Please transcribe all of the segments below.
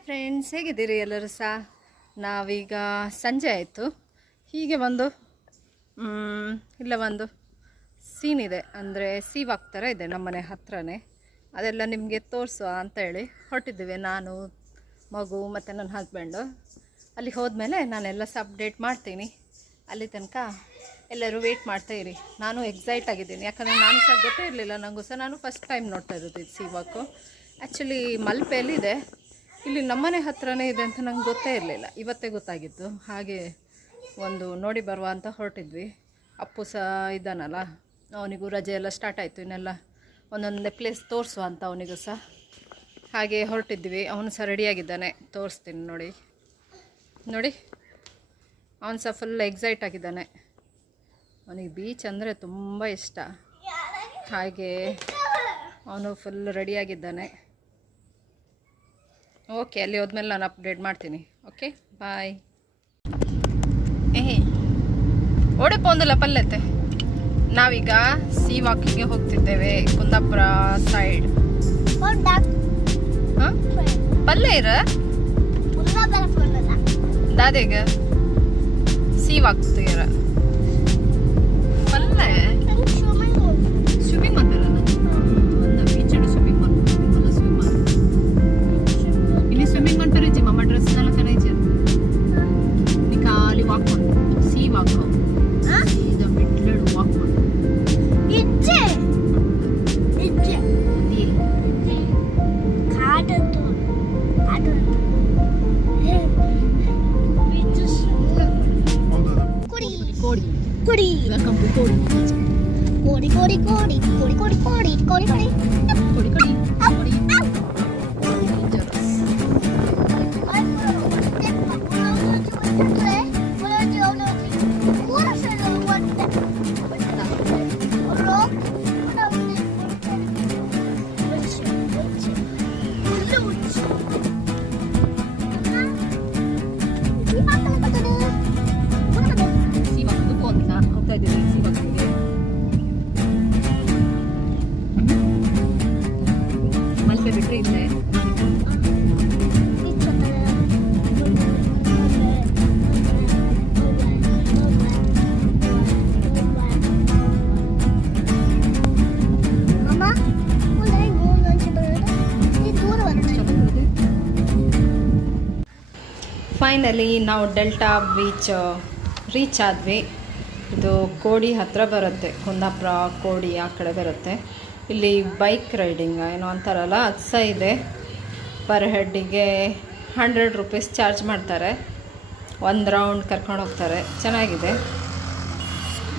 Hi friends, ಹೇಗಿದ್ದೀರಿ ಎಲ್ಲರೂ ಸಹ? ನಾವೀಗ ಸಂಜೆ ಆಯಿತು. ಹೀಗೆ ಒಂದು ಇಲ್ಲ ಒಂದು ಸೀನ್ ಇದೆ, ಅಂದರೆ ಸೀವಾಕ್ ಥರ ಇದೆ ನಮ್ಮನೆ ಹತ್ರನೇ. ಅದೆಲ್ಲ ನಿಮಗೆ ತೋರಿಸುವ ಅಂತ ಹೇಳಿ ಹೊರಟಿದ್ದೀವಿ, ನಾನು, ಮಗು ಮತ್ತು ನನ್ನ ಹಸ್ಬೆಂಡು. ಅಲ್ಲಿ ಹೋದ್ಮೇಲೆ ನಾನೆಲ್ಲ ಸಹ ಅಪ್ಡೇಟ್ ಮಾಡ್ತೀನಿ. ಅಲ್ಲಿ ತನಕ ಎಲ್ಲರೂ ವೆಯ್ಟ್ ಮಾಡ್ತಾಯಿರಿ. ನಾನು ಎಕ್ಸೈಟ್ ಆಗಿದ್ದೀನಿ, ಯಾಕಂದರೆ ನಾನು ಸಹ ಗೊತ್ತೇ ಇರಲಿಲ್ಲ, ನನಗೂ ಸಹ ನಾನು ಫಸ್ಟ್ ಟೈಮ್ ನೋಡ್ತಾ ಇರೋದು ಇದು ಸೀವಾಕು. ಆ್ಯಕ್ಚುಲಿ ಮಲ್ಪೆಯಲ್ಲಿದೆ, ಇಲ್ಲಿ ನಮ್ಮನೆ ಹತ್ರನೇ ಇದೆ ಅಂತ ನಂಗೆ ಗೊತ್ತೇ ಇರಲಿಲ್ಲ, ಇವತ್ತೇ ಗೊತ್ತಾಗಿತ್ತು. ಹಾಗೆ ಒಂದು ನೋಡಿ ಬರುವ ಅಂತ ಹೊರಟಿದ್ವಿ. ಅಪ್ಪು ಸಹ ಇದ್ದಾನಲ್ಲ, ಅವನಿಗೂ ರಜೆ ಎಲ್ಲ ಸ್ಟಾರ್ಟ್ ಆಯಿತು, ಇನ್ನೆಲ್ಲ ಒಂದೊಂದೇ ಪ್ಲೇಸ್ ತೋರಿಸುವ ಅಂತ ಅವನಿಗೂ ಸಹ. ಹಾಗೆ ಹೊರಟಿದ್ವಿ. ಅವನು ಸಹ ರೆಡಿಯಾಗಿದ್ದಾನೆ, ತೋರಿಸ್ತೀನಿ ನೋಡಿ. ನೋಡಿ, ಅವನು ಸಹ ಫುಲ್ ಎಕ್ಸೈಟ್ ಆಗಿದ್ದಾನೆ. ಅವನಿಗೆ ಬೀಚ್ ಅಂದರೆ ತುಂಬ ಇಷ್ಟ. ಹಾಗೆ ಅವನು ಫುಲ್ ರೆಡಿಯಾಗಿದ್ದಾನೆ. ಓಕೆ, ಅಲ್ಲಿ ಹೋದ್ಮೇಲೆ ನಾನು ಅಪ್ಡೇಟ್ ಮಾಡ್ತೀನಿ. ಓಕೆ, ಬಾಯ್. ಓಡೆ ಪೋಂದಲ್ಲ ಪಲ್ಲೆತ್ತೆ. ನಾವೀಗ ಸೀವಾಕಿಗೆ ಹೋಗ್ತಿದ್ದೇವೆ, ಕುಂದಾಪುರ ಸೈಡ್. ಹಾಂ, ಪಲ್ಲೆ ಇರ ದಾದೆಗ ಸೀವಾಕ್ತಿರ ಪಲ್ಲೆ ಸ್ವಿಮ್ಮಿಂಗ್ ಮಾಡ್ತಾರಲ್ಲ, ಬೀಚಲ್ಲಿ ಸ್ವಿಮ್ಮಿಂಗ್ ಮಾಡ್ತಾರೆ. ಸ್ವಿಮ್ಮಿಂಗ್ ಮಾಡ್ತಾರೆ ಜಿ ಮಮ್ಮ ಡ್ರೆಸ್ನೆಲ್ಲ ಚೆನ್ನಾಗಿ ನೀ ಖಾಲಿ ವಾಕ್ ಮಾಡು, ಸಿ ವಾಕ್ ಈಗ ಮಿಡ್ಲಡ್ ವಾಕ್ ಮಾಡು. ಕೋಡಿ ವೆಲ್ಕಮ್ ಟು ಕೋಡಿ ಕೋಡಿ ಕೋಡಿ ಕೋಡಿ ಕೋಡಿ ಕೋಡಿ ಕೋಡಿ ಕೋಡಿ ಕೋಡಿ ಕೋಡಿ ಕೋಡಿ ಕೋಡಿ. ಮಲ್ಪೆ ಬಿಟ್ಟರೆ ಇಲ್ಲೇ ಫೈನಲಿ ನಾವು ಡೆಲ್ಟಾ ಬೀಚ್ ರೀಚ್ ಆದ್ವಿ. ಇದು ಕೋಡಿ ಹತ್ರ ಬರುತ್ತೆ, ಕುಂದಾಪುರ ಕೋಡಿ ಆ ಕಡೆ ಬರುತ್ತೆ. ಇಲ್ಲಿ ಬೈಕ್ ರೈಡಿಂಗ್ ಏನೋ ಅಂತಾರಲ್ಲ, ಅದು ಸಹ ಇದೆ. ಪರ್ ಹೆಡ್ಡಿಗೆ 100 ರೂಪೀಸ್ ಚಾರ್ಜ್ ಮಾಡ್ತಾರೆ. ಒಂದು ರೌಂಡ್ ಕರ್ಕೊಂಡು ಹೋಗ್ತಾರೆ, ಚೆನ್ನಾಗಿದೆ.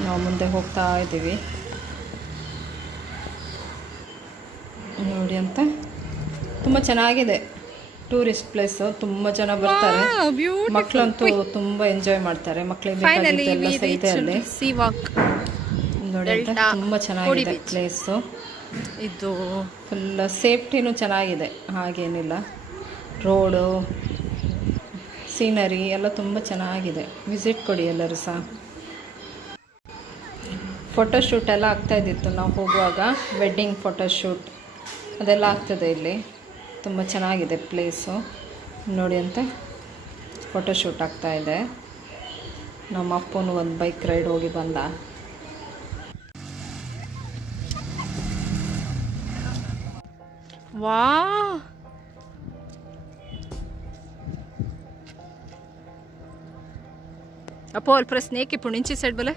ನಾವು ಮುಂದೆ ಹೋಗ್ತಾ ಇದ್ದೀವಿ ನೋಡಿ. ಅಂತ ತುಂಬ ಚೆನ್ನಾಗಿದೆ, ಟೂರಿಸ್ಟ್ ಪ್ಲೇಸು. ತುಂಬ ಜನ ಬರ್ತಾರೆ, ಮಕ್ಕಳಂತೂ ತುಂಬ ಎಂಜಾಯ್ ಮಾಡ್ತಾರೆ. ಮಕ್ಕಳಿಗೆ ಬೇಕಾಗಿದ್ದೆಲ್ಲ ಸಹ ಇದೆ ಅಲ್ಲಿ. ನೋಡಿ, ತುಂಬ ಚೆನ್ನಾಗಿದೆ ಪ್ಲೇಸು. ಇದು ಫುಲ್ ಸೇಫ್ಟಿನೂ ಚೆನ್ನಾಗಿದೆ, ಹಾಗೇನಿಲ್ಲ. ರೋಡು, ಸೀನರಿ ಎಲ್ಲ ತುಂಬ ಚೆನ್ನಾಗಿದೆ. ವಿಸಿಟ್ ಕೊಡಿ ಎಲ್ಲರೂ ಸಹ. ಫೋಟೋಶೂಟ್ ಎಲ್ಲ ಆಗ್ತಾಯಿದ್ದಿತ್ತು ನಾವು ಹೋಗುವಾಗ, ವೆಡ್ಡಿಂಗ್ ಫೋಟೋಶೂಟ್ ಅದೆಲ್ಲ ಆಗ್ತದೆ ಇಲ್ಲಿ. ತುಂಬ ಚೆನ್ನಾಗಿದೆ ಪ್ಲೇಸು ನೋಡಿ. ಅಂತ ಫೋಟೋಶೂಟ್ ಆಗ್ತಾಯಿದೆ. ನಮ್ಮ ಅಪ್ಪನೂ ಒಂದು ಬೈಕ್ ರೈಡ್ ಹೋಗಿ ಬಂದ. ವಾ, ಅಪ್ಪೋ ಅಲ್ಲಿ ಪ್ರೆಸ್ ನೇಕಿ ಪುಣಿಂಚಿ ಸೈಡ್ ಬಲೆ.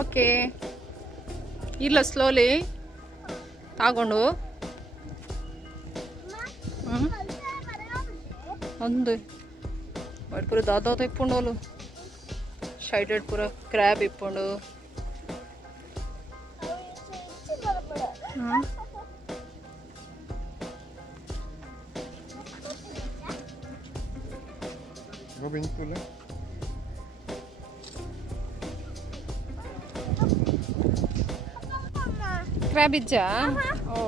ಓಕೆ, ಇಲ್ಲ ಸ್ಲೋಲಿ ತಗೊಂಡು ಒಂದು ಪೂರ ದಾದ ಇಪ್ಪುಂಡು, ಶೈಡೆಡ್ ಪೂರ ಕ್ರ್ಯಾಬ್ ಇಪ್ಪುಂಡು. ಕ್ರ್ಯಾಬ್ ಇಜ್ಜಾ? ಓ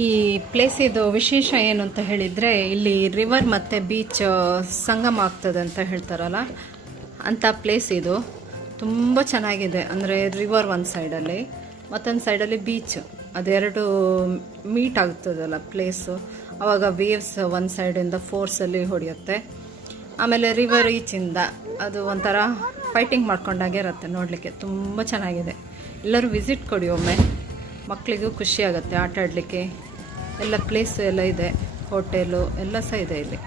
ಈ ಪ್ಲೇಸಿದು ವಿಶೇಷ ಏನು ಅಂತ ಹೇಳಿದರೆ, ಇಲ್ಲಿ ರಿವರ್ ಮತ್ತು ಬೀಚ್ ಸಂಗಮ ಆಗ್ತದೆ ಅಂತ ಹೇಳ್ತಾರಲ್ಲ, ಅಂಥ ಪ್ಲೇಸ್ ಇದು. ತುಂಬ ಚೆನ್ನಾಗಿದೆ. ಅಂದರೆ ರಿವರ್ ಒಂದು ಸೈಡಲ್ಲಿ, ಮತ್ತೊಂದು ಸೈಡಲ್ಲಿ ಬೀಚ್, ಅದೆರಡು ಮೀಟ್ ಆಗ್ತದಲ್ಲ ಪ್ಲೇಸು. ಆವಾಗ ವೇವ್ಸ್ ಒಂದು ಸೈಡಿಂದ ಫೋರ್ಸಲ್ಲಿ ಹೊಡೆಯುತ್ತೆ. ಆಮೇಲೆ ರಿವರ್ ಈಚಿಂದ ಅದು ಒಂಥರ ಫೈಟಿಂಗ್ ಮಾಡ್ಕೊಂಡಾಗೆ ಇರುತ್ತೆ. ನೋಡಲಿಕ್ಕೆ ತುಂಬ ಚೆನ್ನಾಗಿದೆ. ಎಲ್ಲರೂ ವಿಸಿಟ್ ಕೊಡಿ ಒಮ್ಮೆ, ಮಕ್ಕಳಿಗೂ ಖುಷಿ ಆಗುತ್ತೆ ಆಟ ಆಡಲಿಕ್ಕೆ. ಎಲ್ಲ ಪ್ಲೇಸು ಎಲ್ಲ ಇದೆ, ಹೋಟೆಲು ಎಲ್ಲ ಸಹ ಇದೆ ಇಲ್ಲಿ.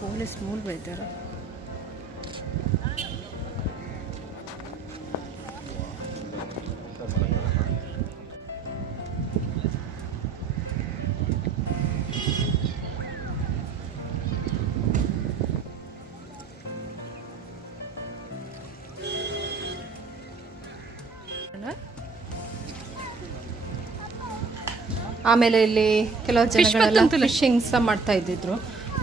ಪೊಲೀಸ್ ಮೂಲ್ ಬೈತಾರೆ. ಆಮೇಲೆ ಇಲ್ಲಿ ಕೆಲವು ಜನಗಳೆಲ್ಲ ಫಿಶಿಂಗ್ ಸಹ ಮಾಡ್ತಾ ಇದ್ದಿದ್ರು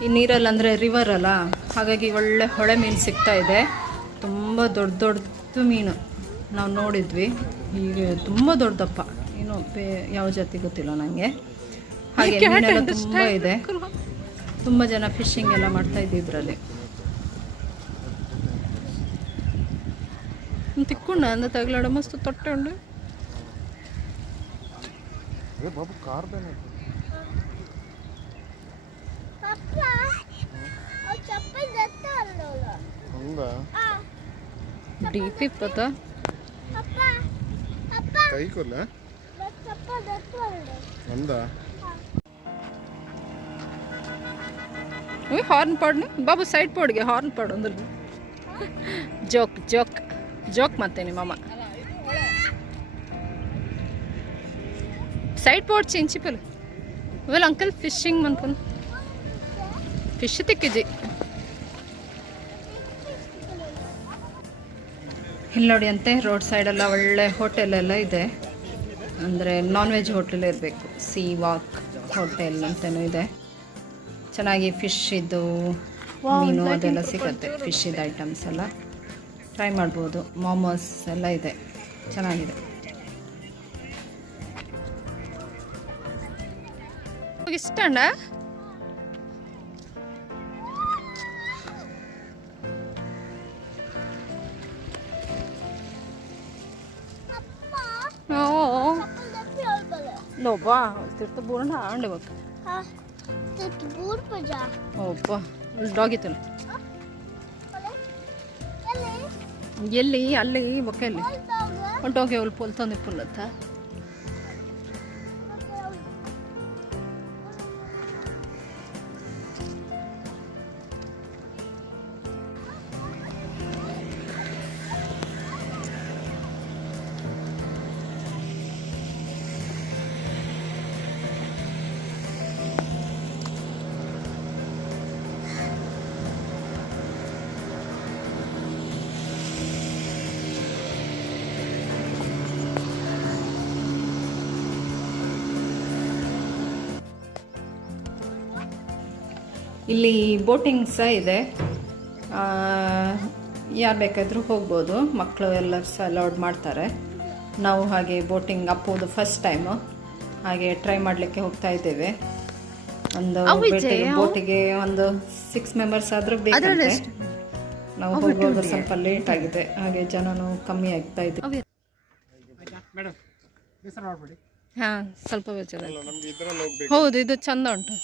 ಈ ನೀರಲ್ಲಿ. ಅಂದರೆ ರಿವರ್ ಅಲ್ಲ, ಹಾಗಾಗಿ ಒಳ್ಳೆ ಹೊಳೆ ಮೀನು ಸಿಗ್ತಾ ಇದೆ. ತುಂಬ ದೊಡ್ಡ ದೊಡ್ಡದು ಮೀನು ನಾವು ನೋಡಿದ್ವಿ. ಈಗ ತುಂಬ ದೊಡ್ಡದಪ್ಪ, ಏನು ಯಾವ ಜಾತಿ ಗೊತ್ತಿಲ್ಲ ನನಗೆ. ಹಾಗೆ ಮೀನೆಲ್ಲ ತುಂಬ ಇದೆ. ತುಂಬ ಜನ ಫಿಶಿಂಗ್ ಎಲ್ಲ ಮಾಡ್ತಾ ಇದ್ದಿದ್ರಲ್ಲಿ. ತಿಕ್ಕೊಂಡ ಅಂದ ತಗಲಾಡ ಮಸ್ತ್ ತೊಟ್ಟೆ ಉಂಡು. डीप पता कई को ले अंदा हॉर्न पड़ने बाबू साइड पड़ गया. हॉर्न पड़ अंदर जोक जोक जोक मत नहीं मामा साइड पड़ चिंची पल वेल अंकल फिशिंग मन पन फिश तिक्किजी. ಇಲ್ಲಿ ನೋಡಿ ಅಂತೆ ರೋಡ್ ಸೈಡೆಲ್ಲ ಒಳ್ಳೆ ಹೋಟೆಲ್ ಎಲ್ಲ ಇದೆ. ಅಂದರೆ ನಾನ್ ವೆಜ್ ಹೋಟೆಲ್ ಇರಬೇಕು. ಸೀ ವಾಕ್ ಹೋಟೆಲ್ ಅಂತಲೂ ಇದೆ. ಚೆನ್ನಾಗಿ ಫಿಶ್ ಇದ್ದು ಮೀನು ಅದೆಲ್ಲ ಸಿಗುತ್ತೆ. ಫಿಶ್ ಇದ್ದು ಐಟಮ್ಸ್ ಎಲ್ಲ ಟ್ರೈ ಮಾಡ್ಬೋದು. ಮೋಮೋಸ್ ಎಲ್ಲ ಇದೆ, ಚೆನ್ನಾಗಿದೆ. ಇಷ್ಟಣ್ಣ लो बा तेरे तो बोल ना आंडे बक हां ते तो बोल पर जा ओ बा डॉगी तो ಎಲ್ಲಿ ಅಲ್ಲಿ ಬೊಕ್ಕಲ್ಲಿ ಹೊಂಟೋಗಿ ಅವಳು ಪೊಲ್ತಂದು ಪುಲ್ಲತ್ತ. ಇಲ್ಲಿ ಬೋಟಿಂಗ್ ಸಹ ಇದೆ. ಯಾರು ಬೇಕಾದರೂ ಹೋಗ್ಬೋದು, ಮಕ್ಕಳು ಎಲ್ಲರೂ ಸಹ ಅಲೌಡ್ ಮಾಡ್ತಾರೆ. ನಾವು ಹಾಗೆ ಬೋಟಿಂಗ್ ಅಪ್ಪೋದು ಫಸ್ಟ್ ಟೈಮು, ಹಾಗೆ ಟ್ರೈ ಮಾಡಲಿಕ್ಕೆ ಹೋಗ್ತಾ ಇದ್ದೇವೆ. ಒಂದು ಬೋಟಿಗೆ ಒಂದು 6 ಮೆಂಬರ್ಸ್ ಆದರೂ ಬೇಕಂತೆ. ನಾವು ಹೋಗುವಾಗ ಸ್ವಲ್ಪ ಲೇಟ್ ಆಗಿದೆ, ಹಾಗೆ ಜನನು ಕಮ್ಮಿ ಆಗ್ತಾ ಇದೆ. ಹಾಂ, ಸ್ವಲ್ಪ ಹೌದು, ಇದು ಚಂದ ಉಂಟು.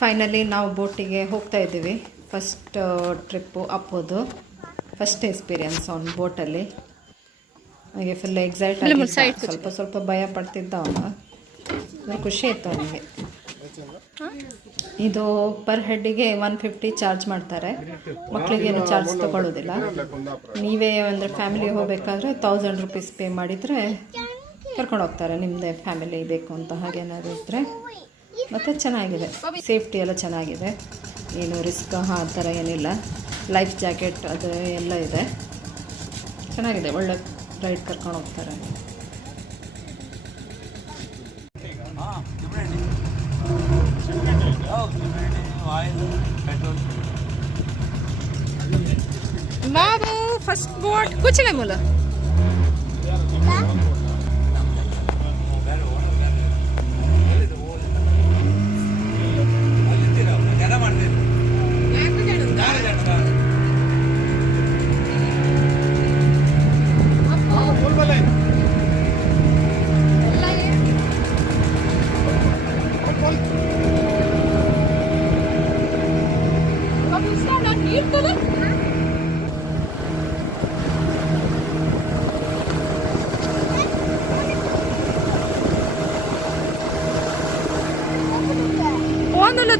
ಫೈನಲಿ ನಾವು ಬೋಟಿಗೆ ಹೋಗ್ತಾ ಇದ್ದೀವಿ. ಫಸ್ಟ್ ಟ್ರಿಪ್ಪು ಅಪ್ಪೋದು, ಫಸ್ಟ್ ಎಕ್ಸ್ಪೀರಿಯನ್ಸ್ ಆನ್ ಬೋಟಲ್ಲಿ. ಹಾಗೆ ಫುಲ್ ಎಕ್ಸೈಟ್ ಆಗಿ ಸ್ವಲ್ಪ ಭಯ ಪಡ್ತಿದ್ದ ಅವನು. ಖುಷಿ ಇತ್ತು ಅವನಿಗೆ. ಇದು ಪರ್ ಹೆಡ್ಡಿಗೆ 150 ಚಾರ್ಜ್ ಮಾಡ್ತಾರೆ, ಮಕ್ಕಳಿಗೇನು ಚಾರ್ಜ್ ತಗೊಳ್ಳೋದಿಲ್ಲ. ನೀವೇ ಅಂದರೆ ಫ್ಯಾಮಿಲಿ ಹೋಗಬೇಕಾದ್ರೆ 1000 ರೂಪೀಸ್ ಪೇ ಮಾಡಿದರೆ ಕರ್ಕೊಂಡು ಹೋಗ್ತಾರೆ, ನಿಮ್ಮದೇ ಫ್ಯಾಮಿಲಿ ಬೇಕು ಅಂತ ಹಾಗೇನಾದ್ರು ಇದ್ದರೆ. ಮತ್ತು ಚೆನ್ನಾಗಿದೆ, ಸೇಫ್ಟಿ ಎಲ್ಲ ಚೆನ್ನಾಗಿದೆ, ಏನು ರಿಸ್ಕ್ ಆ ಥರ ಏನಿಲ್ಲ. ಲೈಫ್ ಜಾಕೆಟ್ ಅದು ಎಲ್ಲ ಇದೆ, ಚೆನ್ನಾಗಿದೆ, ಒಳ್ಳೆ ರೈಡ್ ಕರ್ಕೊಂಡು ಹೋಗ್ತಾರೆ. ಬಾಬು ಫಸ್ಟ್ ಬೋಟ್ ಕುಚಲೆ ಮೂಲ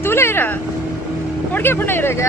तुला इरा ಹುಡುಗಿ ಪುಣ್ಯ ಇರಾಗ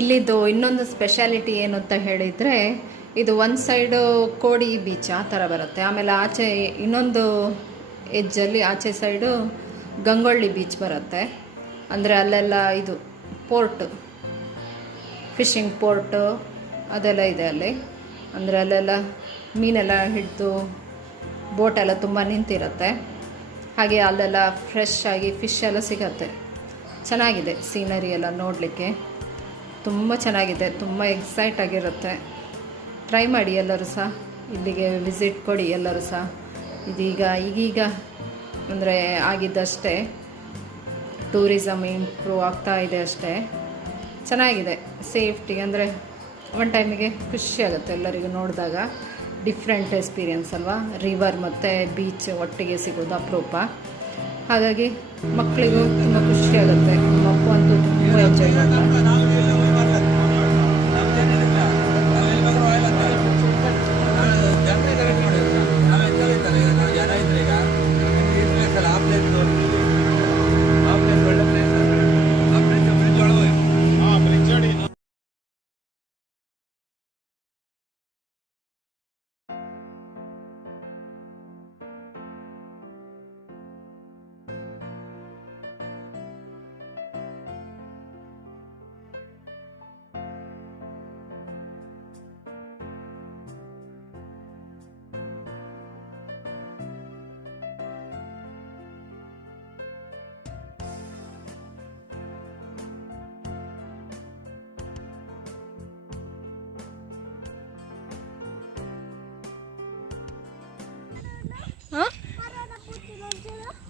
ಇಲ್ಲಿದ್ದು ಇನ್ನೊಂದು ಸ್ಪೆಷಾಲಿಟಿ ಏನು ಅಂತ ಹೇಳಿದರೆ, ಇದು ಒಂದು ಸೈಡು ಕೋಡಿ ಬೀಚ್ ಆ ಥರ ಬರುತ್ತೆ, ಆಮೇಲೆ ಆಚೆ ಇನ್ನೊಂದು ಎಜ್ಜಲ್ಲಿ ಆಚೆ ಸೈಡು ಗಂಗೊಳ್ಳಿ ಬೀಚ್ ಬರುತ್ತೆ. ಅಂದರೆ ಅಲ್ಲೆಲ್ಲ ಇದು ಪೋರ್ಟ್ ಫಿಶಿಂಗ್ ಪೋರ್ಟು ಅದೆಲ್ಲ ಇದೆ ಅಲ್ಲಿ. ಅಂದರೆ ಅಲ್ಲೆಲ್ಲ ಮೀನೆಲ್ಲ ಹಿಡಿದು ಬೋಟೆಲ್ಲ ತುಂಬ ನಿಂತಿರುತ್ತೆ. ಹಾಗೆ ಅಲ್ಲೆಲ್ಲ ಫ್ರೆಶ್ ಆಗಿ ಫಿಶ್ ಎಲ್ಲ ಸಿಗತ್ತೆ. ಚೆನ್ನಾಗಿದೆ ಸೀನರಿ ಎಲ್ಲ ನೋಡಲಿಕ್ಕೆ, ತುಂಬ ಚೆನ್ನಾಗಿದೆ, ತುಂಬ ಎಕ್ಸೈಟ್ ಆಗಿರುತ್ತೆ. ಟ್ರೈ ಮಾಡಿ ಎಲ್ಲರೂ ಸಹ, ಇಲ್ಲಿಗೆ ವಿಸಿಟ್ ಕೊಡಿ ಎಲ್ಲರೂ ಸಹ. ಈಗೀಗ ಅಂದರೆ ಆಗಿದ್ದಷ್ಟೇ, ಟೂರಿಸಮ್ ಇಂಪ್ರೂವ್ ಆಗ್ತಾ ಇದೆ ಅಷ್ಟೇ. ಚೆನ್ನಾಗಿದೆ, ಸೇಫ್ಟಿ ಅಂದರೆ ಒನ್ ಟೈಮಿಗೆ ಖುಷಿ ಆಗುತ್ತೆ ಎಲ್ಲರಿಗೂ ನೋಡಿದಾಗ. ಡಿಫ್ರೆಂಟ್ ಎಕ್ಸ್ಪೀರಿಯನ್ಸ್ ಅಲ್ವಾ, ರಿವರ್ ಮತ್ತು ಬೀಚ್ ಒಟ್ಟಿಗೆ ಸಿಗೋದು ಅಪರೂಪ. ಹಾಗಾಗಿ ಮಕ್ಕಳಿಗೂ ತುಂಬ ಖುಷಿ ಆಗುತ್ತೆ. ಮಕ್ಕಳು ಅಂತೂ ತುಂಬ ಎಂಜಾಯ್ ಮಾಡ್ತಾರೆ.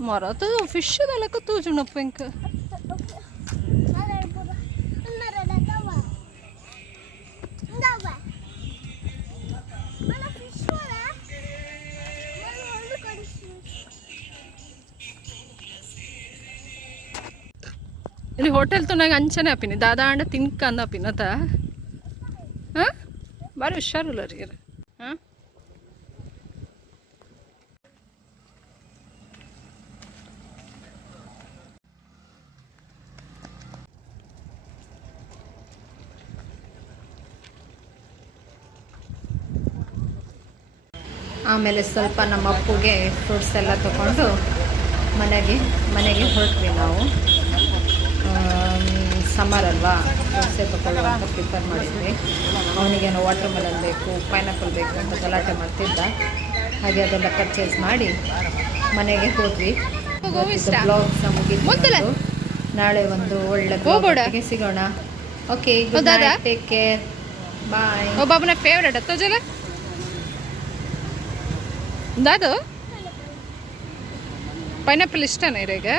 मरा तो फिश दलक तू जुनप इंक ಇಲ್ಲಿ ಹೋಟೆಲ್ ತುನಾಗ ಅಂಚನೆ ಅಪಿನಿ ದಾದಾ ಅಂಡ ತಿನ್ಕ ಅಂದ ಅಪಿನತ ಹಾಂ ಬಾರಿ ಹುಷಾರಿಲ್ಲ ರೀ ಹಾಂ. ಆಮೇಲೆ ಸ್ವಲ್ಪ ನಮ್ಮ ಅಪ್ಪುಗೆ ಫ್ರೂಟ್ಸ್ ಎಲ್ಲ ತೊಗೊಂಡು ಮನೆಗೆ ಹೊರಟ್ವಿ ನಾವು. ಸಮ್ಮರ್ ಅಲ್ವಾ, ಫ್ರೂಟ್ಸೇ ತೊಗೊಳ್ಳುವ ಅಂತ ಪ್ರಿಫರ್ ಮಾಡಿದ್ವಿ. ಅವನಿಗೇನೋ ವಾಟರ್ ಮೆಲನ್ ಬೇಕು, ಪೈನಾಪಲ್ ಬೇಕು ಅಂತ ಗಲಾಟೆ ಮಾಡ್ತಿದ್ದ. ಹಾಗೆ ಅದೆಲ್ಲ ಪರ್ಚೇಸ್ ಮಾಡಿ ಮನೆಗೆ ಹೋದ್ವಿ. ಬ್ಲಾಗ್ ಸಹ ಮುಗಿತು. ನಾಳೆ ಒಂದು ಒಳ್ಳೆ ಬ್ಲಾಗ್ಗೆ ಸಿಗೋಣ. Okay, good night, take care, bye. ಬಾಬುನ ಫೇವ್ರೇಟ್ ಅತ್ತೋಜಲ ದಾದು ಪೈನಾಪಲ್ ಇಷ್ಟನೇ ಈಗ.